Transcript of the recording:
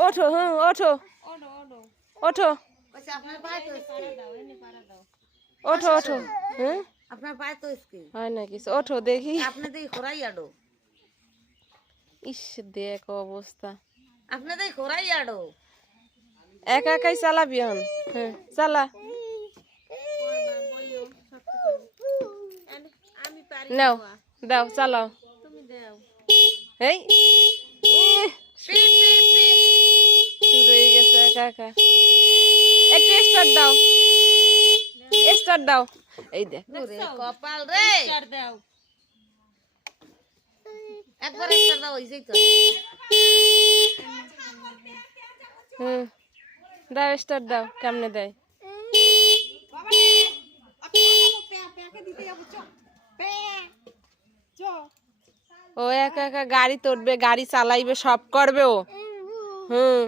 ওঠো হ্যাঁ ওঠো ওঠো ওঠো ওঠো হ্যাঁ আপনার পায়ে তো ইসকে হয় না কিছু ওঠো দেখি আপনি দেই খোরাই আডো ইস দেখ অবস্থা আপনি দেই খোরাই আডো একা একাই চালাবি হন হ্যাঁ চালা নাও দাও চালাও এই শুরু হয়ে গেছে একা একা একটু স্টার্ট দাও স্টার্ট দাও এই দেখ কপাল রে একবার একটা দাও হইছেই তো হুম দাও স্টার্ট দাও কেমনে দেয় ও একা একা গাড়ি তুলবে গাড়ি চালাইবে সব করবে ও হুম